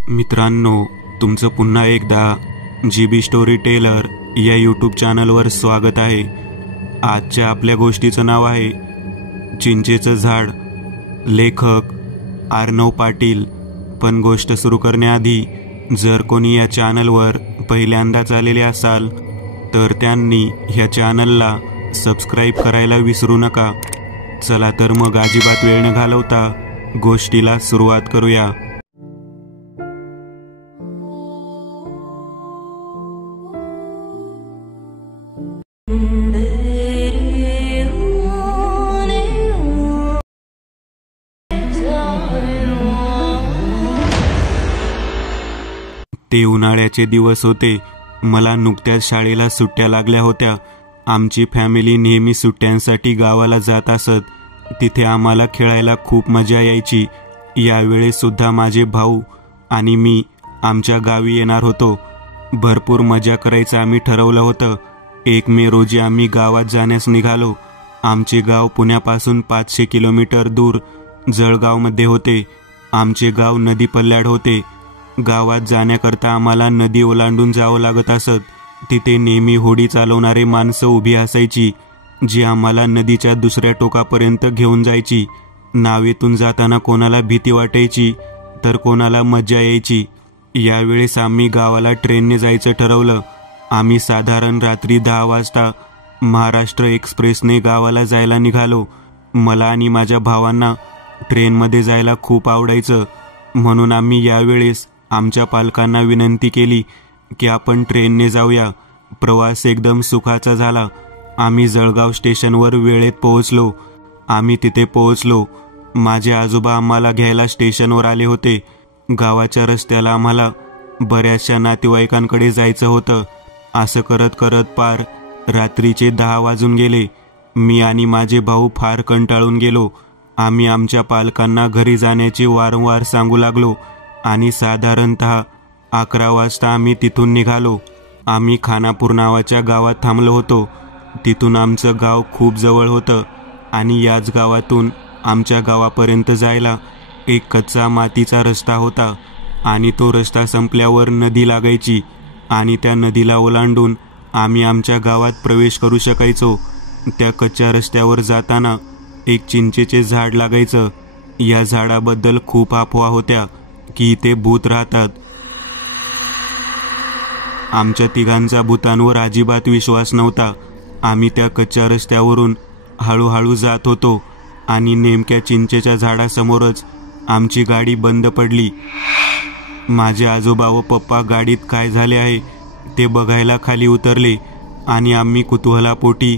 मित्रांनो, तुमचं पुन्हा एकदा GB स्टोरी टेलर या यूट्यूब चॅनलवर स्वागत आहे। आजच्या आपल्या गोष्टीचं नाव आहे चिंचेचं झाड। लेखक अर्णव पाटील। पण गोष्ट सुरू करण्याआधी जर कोणी या चॅनलवर पहिल्यांदाच आलेले असाल तर त्यांनी ह्या चॅनलला सबस्क्राईब करायला विसरू नका। चला तर मग अजिबात वेळ न घालवता गोष्टीला सुरुवात करूया। ते उन्हाळ्याचे दिवस होते। मला नुकत्याच शाळेला सुट्ट्या लागल्या होत्या। आमची फॅमिली नेहमी सुट्ट्यांसाठी गावाला जात असत। तिथे आम्हाला खेळायला खूप मजा यायची। यावेळेस सुद्धा माझे भाऊ आणि मी आमच्या गावी येणार होतो। भरपूर मजा करायचं आम्ही ठरवलं होतं। 1 मे रोजी आम्ही गावात जाण्यास निघालो। आमचे गाव पुण्यापासून 500 किलोमीटर दूर जळगावमध्ये होते। आमचे गाव नदी पल्ल्याड होते। गावात जाण्याकरता आम्हाला नदी ओलांडून जावं लागत असत। तिथे नेहमी होडी चालवणारे माणसं उभी असायची, जी आम्हाला नदीच्या दुसऱ्या टोकापर्यंत घेऊन जायची। नावेतून जाताना कोणाला भीती वाटायची तर कोणाला मजा यायची। यावेळेस आम्ही गावाला ट्रेनने जायचं ठरवलं। आम्ही साधारण रात्री 10 वाजता महाराष्ट्र एक्सप्रेसने गावाला जायला निघालो। मला आणि माझ्या भावांना ट्रेनमध्ये जायला खूप आवडायचं, म्हणून आम्ही यावेळेस आमच्या पालकांना विनंती केली की आपण ट्रेनने जाऊया। प्रवास एकदम सुखाचा झाला। आम्ही जळगाव स्टेशनवर वेळेत पोहोचलो। आम्ही तिथे पोहोचलो। माझे आजोबा आम्हाला घ्यायला स्टेशनवर आले होते। गावाच्या रस्त्याला आम्हाला बऱ्याचशा नातेवाईकांकडे जायचं होतं। असं करत करत पार रात्रीचे 10 वाजून गेले। मी आणि माझे भाऊ फार कंटाळून गेलो। आम्ही आमच्या पालकांना घरी जाण्याचे वारंवार सांगू लागलो आणि साधारणतः 11 वाजता आम्ही तिथून निघालो। आम्ही खानापूर नावाच्या गावात थांबलो होतो। तिथून आमचं गाव खूप जवळ होतं आणि याच गावातून आमच्या गावापर्यंत जायला एक कच्चा मातीचा रस्ता होता आणि तो रस्ता संपल्यावर नदी लागायची आणि त्या नदीला ओलांडून आम्ही आमच्या गावात प्रवेश करू शकायचो। त्या कच्च्या रस्त्यावर जाताना एक चिंचेचे झाड लागायचं। या झाडाबद्दल खूप अफवा होत्या की इथे भूत राहतात। आमच्या तिघांचा भूतांवर अजिबात विश्वास नव्हता। आम्ही त्या कच्च्या रस्त्यावरून हळूहळू जात होतो आणि नेमक्या चिंचेच्या झाडासमोरच आमची गाडी बंद पडली। माझे आजोबा व पप्पा गाडीत काय झाले आहे ते बघायला खाली उतरले आणि आम्ही कुतूहलापोटी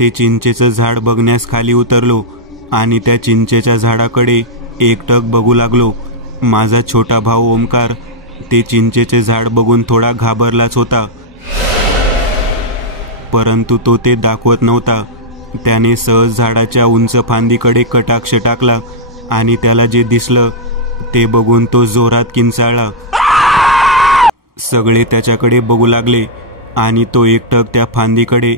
ते चिंचेचं झाड बघण्यास खाली उतरलो आणि त्या चिंचेच्या झाडाकडे एकटक बघू लागलो। माझा छोटा भाऊ ओमकार ते चिंचेचे झाड बघून थोडा घाबरलाच होता, परंतु तो ते दाखवत नव्हता। त्याने सहज झाडाच्या उंच फांदीकडे कटाक्ष टाकला आणि त्याला जे दिसलं ते बघून तो जोरात किंचाळला। सगळे त्याच्याकडे बघू लागले आणि तो एकटक त्या फांदीकडे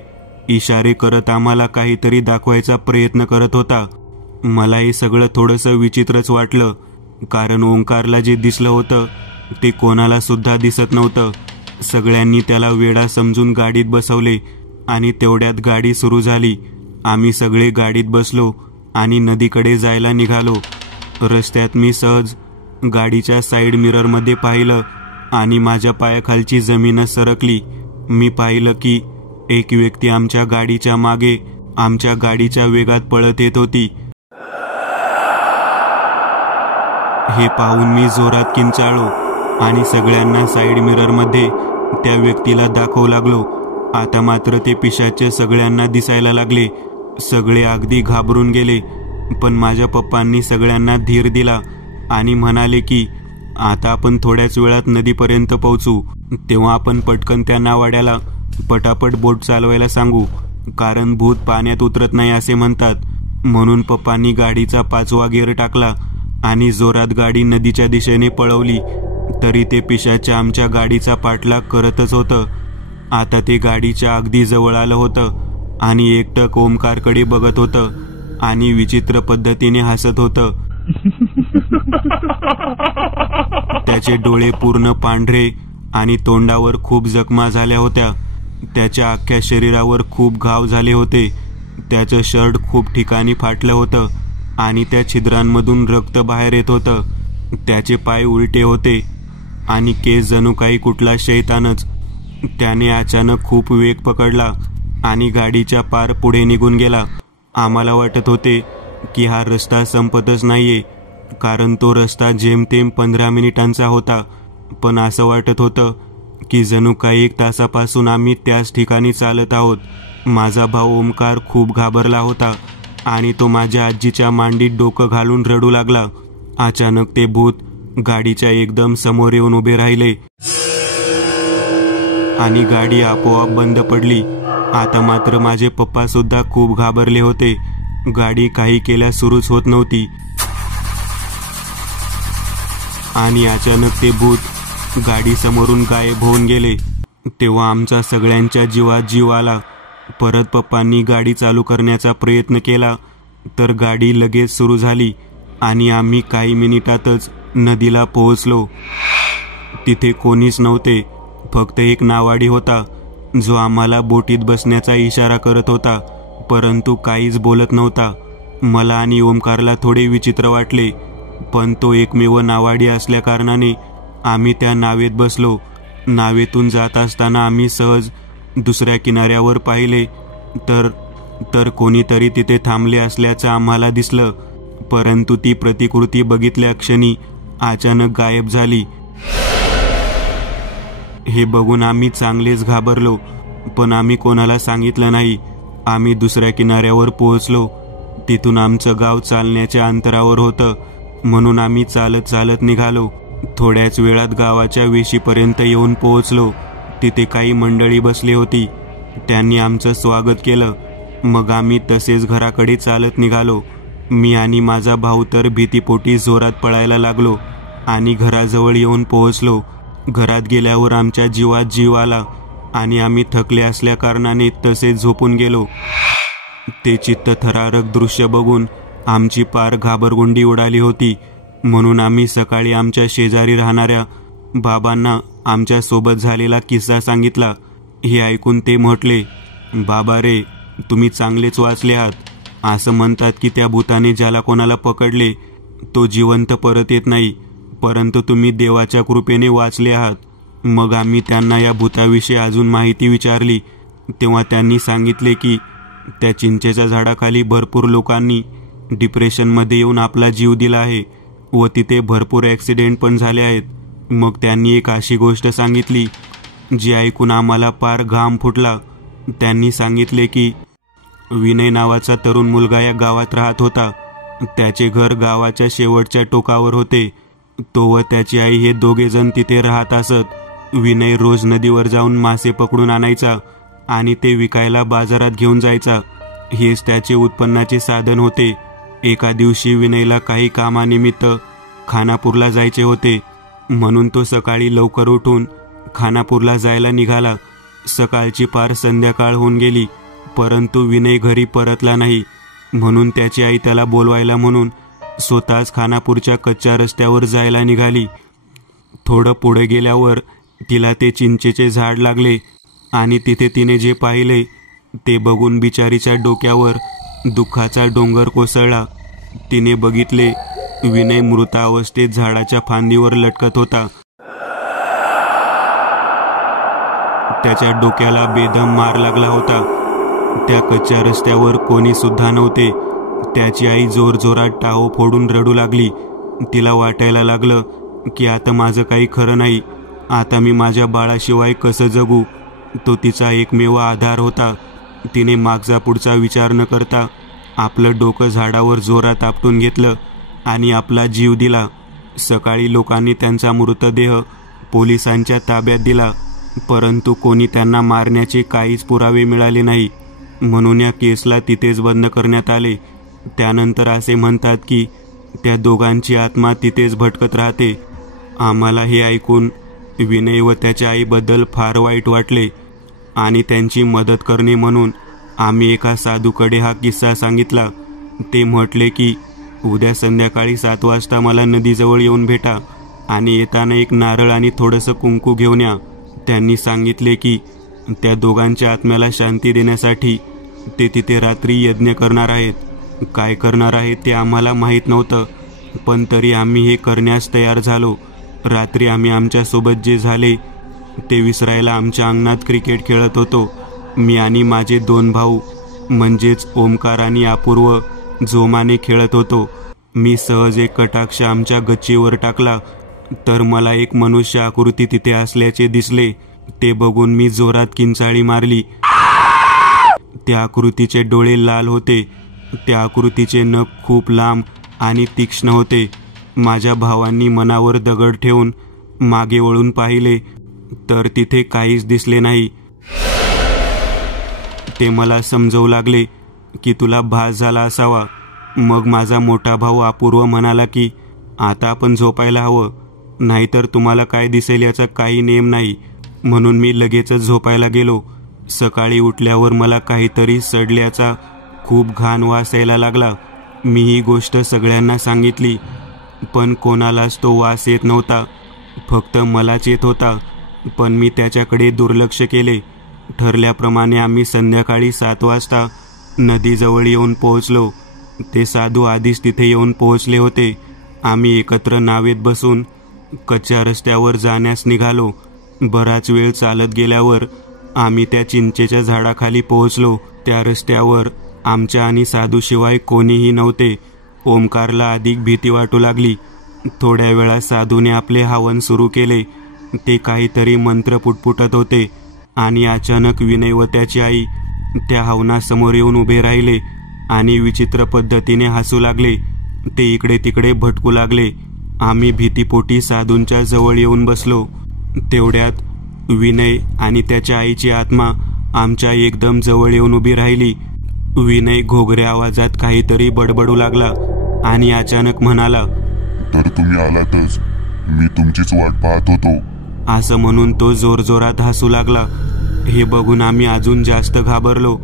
इशारे करत आम्हाला काहीतरी दाखवायचा प्रयत्न करत होता। मला हे सगळं थोडंसं विचित्रच वाटलं, कारण ओंकारला जे दिसलं होतं ते कोणाला सुद्धा दिसत नव्हतं। सगळ्यांनी त्याला वेडा समजून गाडीत बसवले आणि तेवढ्यात गाडी सुरू झाली। आम्ही सगळे गाडीत बसलो आणि नदीकडे जायला निघालो। रस्त्यात मी सहज गाडीच्या साईड मिररमध्ये पाहिलं आणि माझ्या पायाखालची जमीनच सरकली। मी पाहिलं की एक व्यक्ती आमच्या गाडीच्या मागे आमच्या गाडीच्या वेगात पळत येत होती। हे पाहून मी जोरात किंचाळलो आणि सगळ्यांना साईड मिररमध्ये त्या व्यक्तीला दाखवू लागलो। आता मात्र ते पिशाच्य सगळ्यांना दिसायला लागले। सगळे अगदी घाबरून गेले, पण माझ्या पप्पांनी सगळ्यांना धीर दिला आणि म्हणाले की आता आपण थोड्याच वेळात नदीपर्यंत पोहोचू, तेव्हा आपण पटकन त्या नावाड्याला पटापट बोट चालवायला सांगू, कारण भूत पाण्यात उतरत नाही असे म्हणतात। म्हणून पप्पांनी गाडीचा 5वा गिअर टाकला आणि जोरात गाडी नदीच्या दिशेने पळवली। तरी ते पिशाच्य आमच्या गाडीचा पाठलाग करतच होतं। आता ते गाडीच्या अगदी जवळ आलं होतं आणि एकटक ओमकारकडे बघत होतं आणि विचित्र पद्धतीने हसत होतं। त्याचे डोळे पूर्ण पांढरे आणि तोंडावर खूप जखमा झाल्या होत्या. त्याच्या अख्ख्या शरीरावर खूप घाव झाले होते. त्याचं शर्ट खूप ठिकाणी फाटलं होतं आणि त्या छिद्रांमधून रक्त बाहेर येत होतं. त्याचे पाय उलटे होते आणि केस जणू काही कुठला शैतानच. त्याने अचानक खूप वेग पकडला आणि गाडीच्या पार पुढे निघून गेला. आम्हाला वाटत होते की हा रस्ता संपतच नाहीये, कारण तो रस्ता जेमतेम 15 मिनिटांचा होता. पण असं वाटत होतं की जणू काही 1 तासापासून आम्ही त्याच ठिकाणी चालत आहोत. माझा भाऊ ओमकार खूप घाबरला होता आणि तो माझ्या आजीच्या मांडीत डोकं घालून रडू लागला. अचानक ते भूत गाडीच्या एकदम समोर येऊन उभे राहिले आणि गाडी आपोआप बंद पडली. आता मात्र माझे पप्पा सुद्धा खूप घाबरले होते. गाडी काही केल्या सुरूच होत नव्हती आणि अचानक ते भूत गाडी समोरून गायब होऊन गेले. तेव्हा आमचा सगळ्यांच्या जीवात जीव आला. परत पप्पांनी गाडी चालू करण्याचा प्रयत्न केला तर गाडी लगेच सुरू झाली आणि आम्ही काही मिनिटातच नदीला पोहोचलो. तिथे कोणीच नव्हते, फक्त एक नावाडी होता जो आम्हाला बोटीत बसण्याचा इशारा करत होता, परंतु काहीच बोलत नव्हता. मला आणि ओमकारला थोडे विचित्र वाटले, पण तो एकमेव नावाडी असल्याकारणाने आम्ही त्या नावेत बसलो. नावेतून जात असताना आम्ही सहज दुसऱ्या किनाऱ्यावर पाहिले तर कोणीतरी तिथे थांबले असल्याचं आम्हाला दिसलं, परंतु ती प्रतिकृती बघितल्या क्षणी अचानक गायब झाली. हे बघून आम्ही चांगलेच घाबरलो, पण आम्ही कोणाला सांगितलं नाही. आम्ही दुसऱ्या किनाऱ्यावर पोहोचलो. तिथून आमचं गाव चालण्याच्या अंतरावर होतं, म्हणून आम्ही चालत चालत निघालो. थोड्याच वेळात गावाच्या वेशीपर्यंत येऊन पोहोचलो. तिथे काही मंडळी बसली होती. त्यांनी आमचं स्वागत केलं. मग आम्ही तसेच घराकडे चालत निघालो. मी आणि माझा भाऊ तर भीतीपोटी जोरात पळायला लागलो आणि घराजवळ येऊन पोहोचलो. घरात गेल्यावर आमच्या जीवात जीव आला आणि आम्ही थकले असल्याकारणाने तसेच झोपून गेलो. ते चित्तथरारक दृश्य बघून आमची पार घाबरगुंडी उडाली होती. म्हणून आम्ही सकाळी आमच्या शेजारी राहणाऱ्या बाबांना आमच्या सोबत झालेला किस्सा सांगितला. हे ऐकून ते म्हटले, बाबा रे, तुम्ही चांगलेच वाचले आहात. असं म्हणतात की त्या भूताने ज्याला कोणाला पकडले तो जिवंत परत येत नाही, परंतु तुम्ही देवाच्या कृपेने वाचले आहात. मग आम्ही त्यांना या भूताविषयी अजून माहिती विचारली. तेव्हा त्यांनी सांगितले की त्या चिंचेच्या झाडाखाली भरपूर लोकांनी डिप्रेशनमध्ये येऊन आपला जीव दिला आहे व तिथे भरपूर ॲक्सिडेंट पण झाले आहेत. मग त्यांनी एक अशी गोष्ट सांगितली जी ऐकून आम्हाला पार घाम फुटला. त्यांनी सांगितले की विनय नावाचा तरुण मुलगा या गावात राहत होता. त्याचे घर गावाच्या शेवटच्या टोकावर होते. तो व त्याची आई हे दोघेजण तिथे राहत असत. विनय रोज नदीवर जाऊन मासे पकडून आणायचा आणि ते विकायला बाजारात घेऊन जायचा. हेच त्याचे उत्पन्नाचे साधन होते. एका दिवशी विनयला काही कामानिमित्त खानापूरला जायचे होते, म्हणून तो सकाळी लवकर उठून खानापूरला जायला निघाला. सकाळची पार संध्याकाळ होऊन गेली, परंतु विनय घरी परतला नाही. म्हणून त्याची आई त्याला बोलवायला म्हणून स्वतःच खानापूरच्या कच्च्या रस्त्यावर जायला निघाली. थोडं पुढे गेल्यावर तिला ते चिंचेचे झाड लागले आणि तिथे तिने जे पाहिले ते बघून बिचारीच्या डोक्यावर दुःखाचा डोंगर कोसळला. तिने बघितले विनय मृतावस्थेत झाडाच्या फांदीवर लटकत होता. त्याच्या डोक्याला बेदम मार लागला होता. त्या कच्च्या रस्त्यावर कोणी सुद्धा नव्हते. त्याची आई जोरजोरात टाहो फोडून रडू लागली. तिला वाटायला लागलं की आता माझं काही खरं नाही. आता मी माझ्या बाळाशिवाय कसं जगू. तो तिचा एकमेव आधार होता. तिने मागचा पुढचा विचार न करता आपलं डोकं झाडावर जोरात आपटून घेतलं आणि आपला जीव दिला. सकाळी लोकांनी त्यांचा मृतदेह पोलिसांच्या ताब्यात दिला, परंतु कोणी त्यांना मारण्याचे काहीच पुरावे मिळाले नाही. म्हणून या केसला तिथेच बंद करण्यात आले. त्यानंतर असे म्हणतात की त्या दोघांची आत्मा तिथेच भटकत राहते. आम्हाला हे ऐकून विनय व त्याच्या आईबद्दल फार वाईट वाटले आणि त्यांची मदत करणे म्हणून आम्ही एका साधूकडे हा किस्सा सांगितला. ते म्हटले की उद्या संध्याकाळी 7 वाजता मला नदीजवळ येऊन भेटा आणि येताना एक नारळ आणि थोडंसं कुंकू घेऊन या. त्यांनी सांगितले की त्या दोघांच्या आत्म्याला शांती देण्यासाठी ते तिथे रात्री यज्ञ करणार आहेत. काय करणार आहेत ते आम्हाला माहीत नव्हतं, पण तरी आम्ही हे करण्यास तयार झालो. रात्री आम्ही आमच्यासोबत जे झाले ते विसरायला आमच्या अंगणात क्रिकेट खेळत होतो. मी आणि माझे 2 भाऊ म्हणजेच ओमकार आणि अपूर्व जोमाने खेळत होतो. मी सहज एक कटाक्ष आमच्या गच्चीवर टाकला तर मला एक मनुष्य आकृती तिथे असल्याचे दिसले. ते बघून मी जोरात किंचाळी मारली. त्या आकृतीचे डोळे लाल होते. त्या आकृतीचे नख खूप लांब आणि तीक्ष्ण होते. माझ्या भावांनी मनावर दगड ठेवून मागे वळून पाहिले तर तिथे काहीच दिसले नाही. ते मला समजवू लागले की तुला भास झाला असावा. मग माझा मोठा भाऊ अपूर्व म्हणाला की आता आपण झोपायला हवं, नाहीतर तुम्हाला काय दिसेल याचा काही नेम नाही. म्हणून मी लगेचच झोपायला गेलो. सकाळी उठल्यावर मला काहीतरी सडल्याचा खूप घाण वास यायला लागला. मी ही गोष्ट सगळ्यांना सांगितली, पण कोणालाच तो वास येत नव्हता. फक्त मलाच येत होता, पण मी त्याच्याकडे दुर्लक्ष केले. ठरल्याप्रमाणे आम्ही संध्याकाळी 7 वाजता नदीजवळ येऊन पोहोचलो. ते साधू आधीच तिथे येऊन पोहोचले होते. आम्ही एकत्र नावेत बसून कच्च्या रस्त्यावर जाण्यास निघालो. बराच वेळ चालत गेल्यावर आम्ही त्या चिंचेच्या झाडाखाली पोहोचलो. त्या रस्त्यावर आमच्या आणि साधूशिवाय कोणीही नव्हते. ओमकारला अधिक भीती वाटू लागली. थोड्या वेळात साधूने आपले हवन सुरू केले. ते काहीतरी मंत्र पुटपुटत होते आणि अचानक विनय व त्याची आई त्या हवनासमोर येऊन उभे राहिले आणि विचित्र पद्धतीने हसू लागले. ते इकडे तिकडे भटकू लागले. आम्ही भीतीपोटी साधूंच्या जवळ येऊन बसलो. तेवढ्यात विनय आणि त्याच्या आईची आत्मा आमच्या एकदम जवळ येऊन उभी राहिली. विनय घोगऱ्या आवाजात काहीतरी बडबडू लागला आणि अचानक म्हणाला, तर तुम्ही आलातच, मी तुमचीच वाट पाहत होतो. असं म्हणून तो जोरजोरात हसू लागला. हे बघून आम्ही अजून जास्त घाबरलो.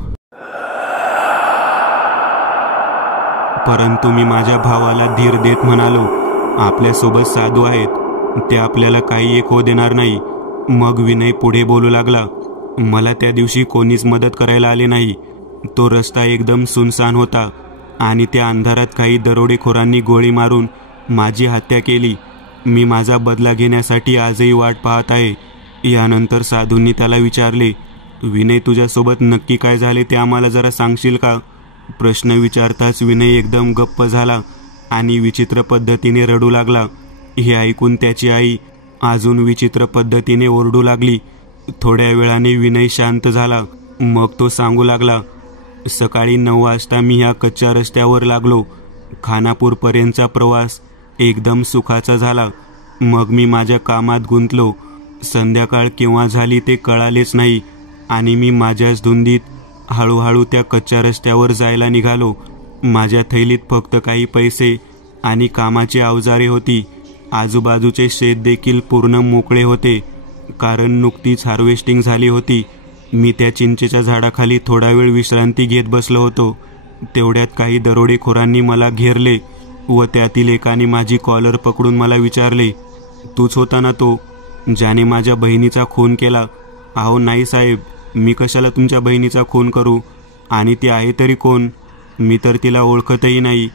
परंतु मी माझ्या भावाला धीर देत म्हणालो, आपल्यासोबत साधू आहेत, ते आपल्याला काही एक होऊ देणार नाही. मग विनय पुढे बोलू लागला, मला त्या दिवशी कोणीच मदत करायला आले नाही. तो रस्ता एकदम सुनसान होता आणि त्या अंधारात काही दरोडेखोरांनी गोळी मारून माझी हत्या केली. मी माझा बदला घेण्यासाठी आजही वाट पाहत आहे. यानंतर साधूंनी त्याला विचारले, विनय तुझ्यासोबत नक्की काय झाले ते आम्हाला जरा सांगशील का? प्रश्न विचारताच विनय एकदम गप्प झाला आणि विचित्र पद्धतीने रडू लागला. हे ऐकून त्याची आई अजून विचित्र पद्धतीने ओरडू लागली. थोड्या वेळाने विनय शांत झाला. मग तो सांगू लागला, सकाळी 9 वाजता मी ह्या कच्च्या रस्त्यावर लागलो. खानापूरपर्यंतचा प्रवास एकदम सुखाचा झाला. मग मी माझ्या कामात गुंतलो. संध्याकाळ केव्हा झाली ते कळालेच नाही आणि मी माझ्याच धुंदीत हळूहळू त्या कच्च्या रस्त्यावर जायला निघालो. माझ्या थैलीत फक्त काही पैसे आणि कामाची अवजारे होती. आजूबाजूचे शेत देखील पूर्ण मोकळे होते, कारण नुकतीच हार्वेस्टिंग झाली होती. मी त्या चिंचेच्या झाडाखाली थोडा वेळ विश्रांती घेत बसलो होतो. तेवढ्यात काही दरोडेखोरांनी मला घेरले व त्यातील एकाने माझी कॉलर पकडून मला विचारले, तूच होता ना तो ज्याने माझ्या बहिणीचा खून केला? अहो नाही साहेब, मी कशाला तुमच्या बहिणीचा खून करू, आणि ती आहे तरी कोण? मी तर तिला ओळखतही नाही.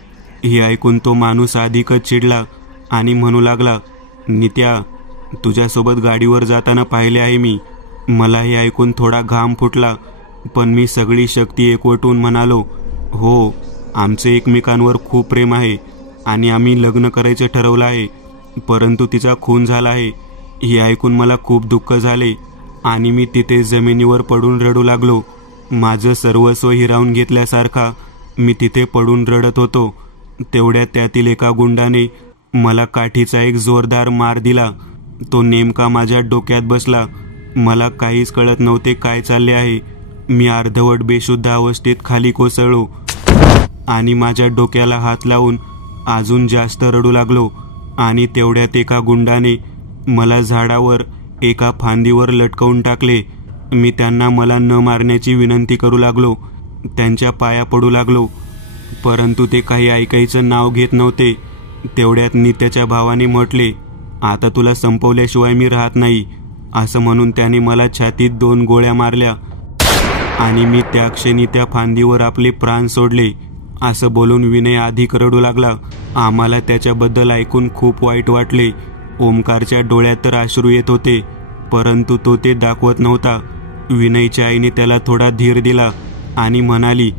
हे ऐकून तो माणूस अधिकच चिडला आणि म्हणू लागला, नित्या, तुझ्यासोबत गाडीवर जाताना पाहिले आहे मी. मला हे ऐकून थोडा घाम फुटला, पण मी सगळी शक्ती एकवटून म्हणालो, हो, आमचे एकमेकांवर खूप प्रेम आहे आणि आम्ही लग्न करायचे ठरवलं आहे, परंतु तिचा खून झाला आहे. हे ऐकून मला खूप दुःख झाले आणि मी तिथे जमिनीवर पडून रडू लागलो. माझं सर्वस्व हिरावून घेतल्यासारखा मी तिथे पडून रडत होतो. तेवढ्यात त्यातील एका गुंडाने मला काठीचा एक जोरदार मार दिला. तो नेमका माझ्या डोक्यात बसला. मला काहीच कळत नव्हते काय चालले आहे. मी अर्धवट बेशुद्ध अवस्थेत खाली कोसळलो आणि माझ्या डोक्याला हात लावून अजून जास्त रडू लागलो. आणि तेवढ्यात एका गुंडाने मला झाडावर एका फांदीवर लटकवून टाकले. मी त्यांना मला न मारण्याची विनंती करू लागलो. त्यांच्या पाया पडू लागलो. परंतु ते काही ऐकायचं नाव घेत नव्हते. तेवढ्यात नित्याच्या भावाने म्हटले, आता तुला संपवल्याशिवाय मी राहत नाही. असं म्हणून त्याने मला छातीत 2 गोळ्या मारल्या आणि मी त्या क्षणी त्या फांदीवर आपले प्राण सोडले. असं बोलून विनय अधिक रडू लागला. आम्हाला त्याच्याबद्दल ऐकून खूप वाईट वाटले. ओमकारच्या डोळ्यात तर अश्रू येत होते, परंतु तो ते दाखवत नव्हता. विनयच्या आईने त्याला थोडा धीर दिला आणि म्हणाली,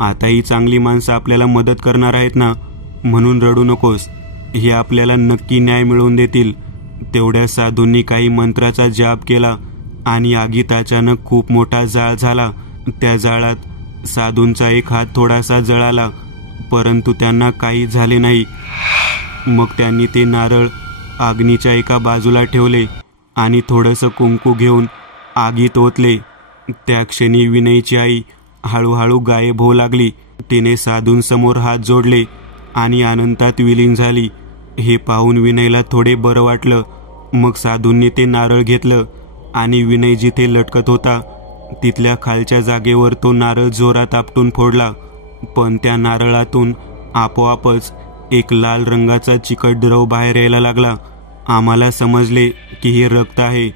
आता ही चांगली माणसं आपल्याला मदत करणार आहेत ना, म्हणून रडू नकोस. हे आपल्याला नक्की न्याय मिळवून देतील. तेवढ्या साधूंनी काही मंत्राचा जाप केला आणि आगीत अचानक खूप मोठा जाळ झाला. त्या जाळात साधूंचा एक हात थोडासा जळाला, परंतु त्यांना काही झाले नाही. मग त्यांनी ते नारळ अग्नीच्या एका बाजूला ठेवले आणि थोडंसं कुंकू घेऊन आगीत ओतले. त्या क्षणी विनयची आई हळूहळू गायब होऊ लागली. तिने साधूंसमोर हात जोडले आणि अनंतात विलीन झाली. हे पाहून विनयला थोडे बरं वाटलं. मग साधूंनी ते नारळ घेतलं आणि विनय जिथे लटकत होता तिथल्या खालच्या जागेवर तो नारळ जोरात आपटून फोडला. पण त्या नारळातून आपोआपच एक लाल रंगाचा चिकट द्रव बाहेर यायला लागला. आम्हाला समजले की हे रक्त आहे.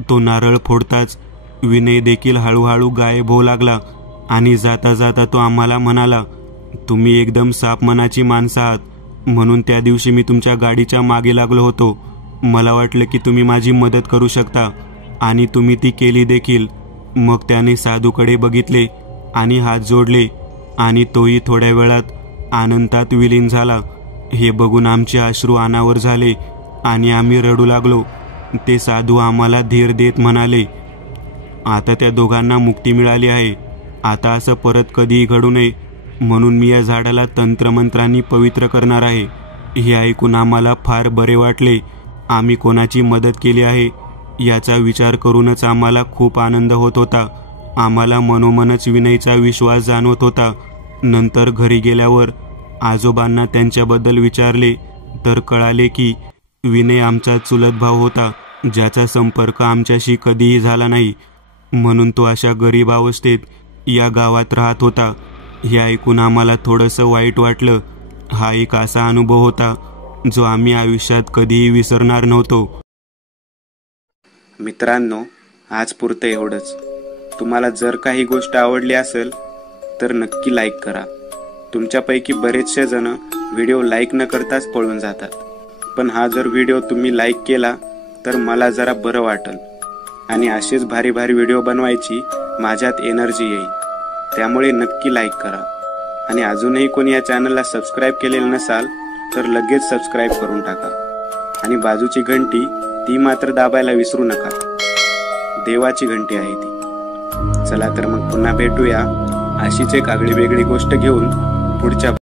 तो नारळ फोडताच विनय देखील हळूहळू गायब होऊ लागला आणि जाता जाता तो आम्हाला म्हणाला, तुम्ही एकदम साफ मनाची माणसं आहात, म्हणून त्या दिवशी मी तुमच्या गाडीच्या मागे लागलो होतो. मला वाटलं की तुम्ही माझी मदत करू शकता आणि तुम्ही ती केली देखील. मग त्याने साधूकडे बघितले आणि हात जोडले आणि तोही थोड्या वेळात अनंतात विलीन झाला. हे बघून आमचे अश्रू अनावर झाले आणि आम्ही रडू लागलो. ते साधू आम्हाला धीर देत म्हणाले, आता त्या दोघांना मुक्ती मिळाली आहे. आता असं परत कधीही घडू नये, म्हणून मी या झाडाला तंत्रमंत्रांनी पवित्र करणार आहे. हे ऐकून आम्हाला फार बरे वाटले. आम्ही कोणाची मदत केली आहे याचा विचार करूनच आम्हाला खूप आनंद होत होता. आम्हाला मनोमनच विनयचा विश्वास जाणवत होता. नंतर घरी गेल्यावर आजोबांना त्यांच्याबद्दल विचारले तर कळाले की विनय आमचा चुलत भाऊ होता, ज्याचा संपर्क आमच्याशी कधीही झाला नाही. म्हणून तो अशा गरीब अवस्थेत या गावात राहत होता. हे ऐकून आम्हाला थोडंसं वाईट वाटलं. हा एक असा अनुभव होता जो आम्ही आयुष्यात कधीही विसरणार नव्हतो. मित्रांनो, आज पुरतं एवढंच. तुम्हाला जर काही गोष्ट आवडली असेल तर नक्की लाईक करा. तुमच्यापैकी बरेचसे जण व्हिडिओ लाईक न करताच पळून जातात, पण हा जर व्हिडिओ तुम्ही लाईक केला तर मला जरा बरं वाटेल आणि असेच भारी भारी व्हिडिओ बनवायची माझ्यात एनर्जी येईल. त्यामुळे नक्की लाईक करा आणि अजूनही कोणी या चॅनलला सबस्क्राईब केलेलं नसाल तर लगेच सबस्क्राईब करून टाका आणि बाजूची घंटी ती मात्र दाबायला विसरू नका. देवाची घंटी आहे ती. चला तर मग पुन्हा भेटूया अशीच एक आगळी वेगळी गोष्ट घेऊन पुढच्या